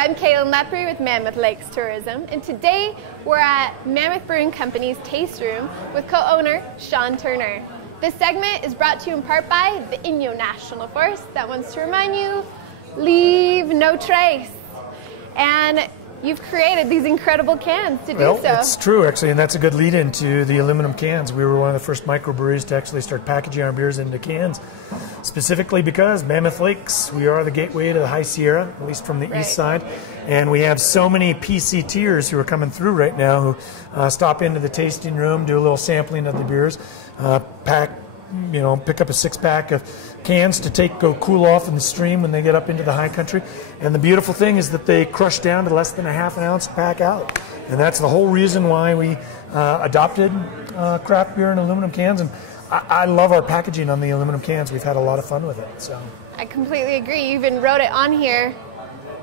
I'm Kaylin Lepre with Mammoth Lakes Tourism, and today we're at Mammoth Brewing Company's Taste Room with co-owner Sean Turner. This segment is brought to you in part by the Yosemite National Park that wants to remind you, leave no trace. And you've created these incredible cans to do so. It's true, actually, and that's a good lead into the aluminum cans. We were one of the first microbreweries to actually start packaging our beers into cans, specifically because Mammoth Lakes, we are the gateway to the High Sierra, at least from the east side, and we have so many PCTers who are coming through right now who stop into the tasting room, do a little sampling of the beers, pick up a six-pack of cans to go cool off in the stream when they get up into the high country. And the beautiful thing is that they crush down to less than a half an ounce pack out. And that's the whole reason why we adopted craft beer in aluminum cans. And I love our packaging on the aluminum cans. We've had a lot of fun with it. So I completely agree. You even wrote it on here,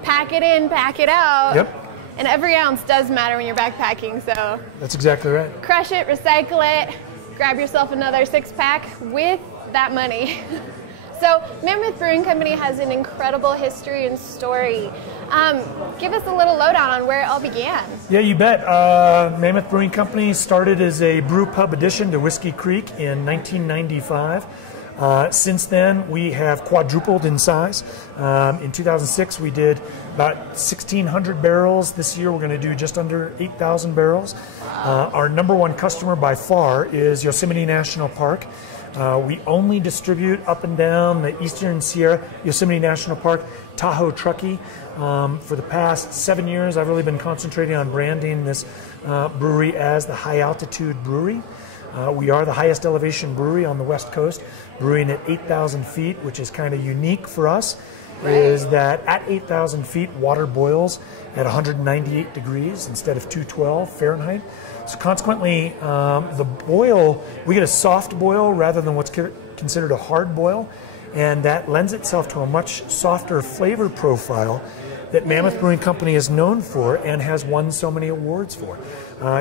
pack it in, pack it out. Yep. And every ounce does matter when you're backpacking, so. That's exactly right. Crush it, recycle it, grab yourself another six-pack with that money. So Mammoth Brewing Company has an incredible history and story. Give us a little lowdown on where it all began. Yeah, you bet. Mammoth Brewing Company started as a brew pub addition to Whiskey Creek in 1995. Since then, we have quadrupled in size. In 2006, we did about 1,600 barrels. This year, we're going to do just under 8,000 barrels. Our number one customer by far is Yosemite National Park. We only distribute up and down the Eastern Sierra, Yosemite National Park, Tahoe, Truckee. For the past 7 years, I've really been concentrating on branding this brewery as the High Altitude Brewery. We are the highest elevation brewery on the West Coast, brewing at 8,000 feet, which is kind of unique for us, is that at 8,000 feet, water boils at 198 degrees instead of 212 Fahrenheit. So consequently, the boil, we get a soft boil rather than what's considered a hard boil, and that lends itself to a much softer flavor profile that Mammoth Brewing Company is known for and has won so many awards for.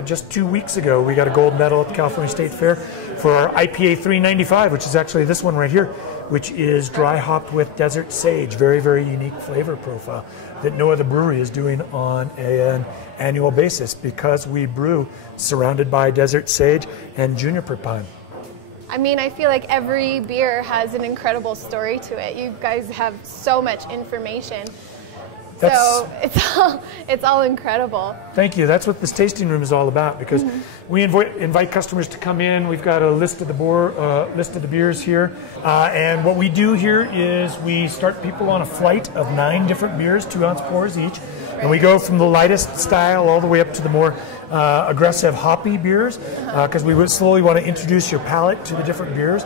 Just 2 weeks ago, we got a gold medal at the California State Fair for our IPA 395, which is actually this one right here, which is dry hopped with desert sage. Very, very unique flavor profile that no other brewery is doing on an annual basis because we brew surrounded by desert sage and juniper pine. I mean, I feel like every beer has an incredible story to it. You guys have so much information. So it's all incredible. Thank you. That's what this tasting room is all about, because we invite customers to come in. We've got a list of the beers here, and what we do here is we start people on a flight of 9 different beers, 2-ounce pours each, and we go from the lightest style all the way up to the more aggressive hoppy beers, because we would slowly want to introduce your palate to the different beers.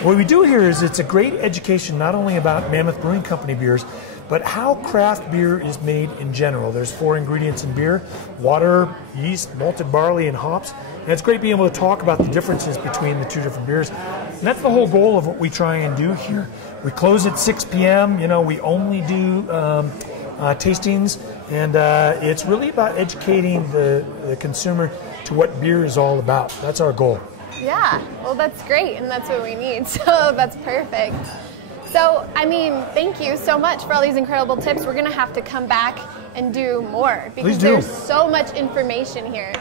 What we do here is it's a great education not only about Mammoth Brewing Company beers, but how craft beer is made in general. There's 4 ingredients in beer: water, yeast, malted barley, and hops. And it's great being able to talk about the differences between the 2 different beers. And that's the whole goal of what we try and do here. We close at 6 p.m. You know, we only do tastings, and it's really about educating the consumer to what beer is all about. That's our goal. Yeah, well, that's great, and that's what we need, so that's perfect. So, I mean, thank you so much for all these incredible tips. We're going to have to come back and do more because there's so much information here.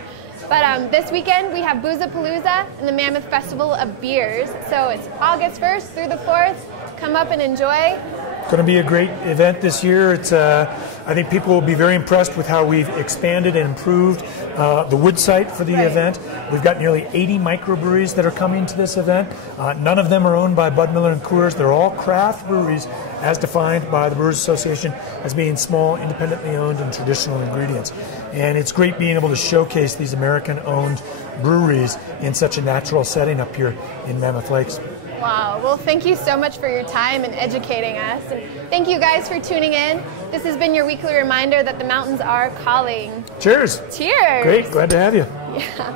But this weekend, we have Boozapalooza and the Mammoth Festival of Beers. So it's August 1st through the 4th. Come up and enjoy. It's going to be a great event this year. It's, I think people will be very impressed with how we've expanded and improved the wood site for the event. We've got nearly 80 microbreweries that are coming to this event. None of them are owned by Bud Miller and Coors. They're all craft breweries as defined by the Brewers Association as being small, independently owned and traditional ingredients. And it's great being able to showcase these American-owned breweries in such a natural setting up here in Mammoth Lakes. Wow, well, thank you so much for your time and educating us. And thank you guys for tuning in. This has been your weekly reminder that the mountains are calling. Cheers. Cheers. Great, glad to have you. Yeah.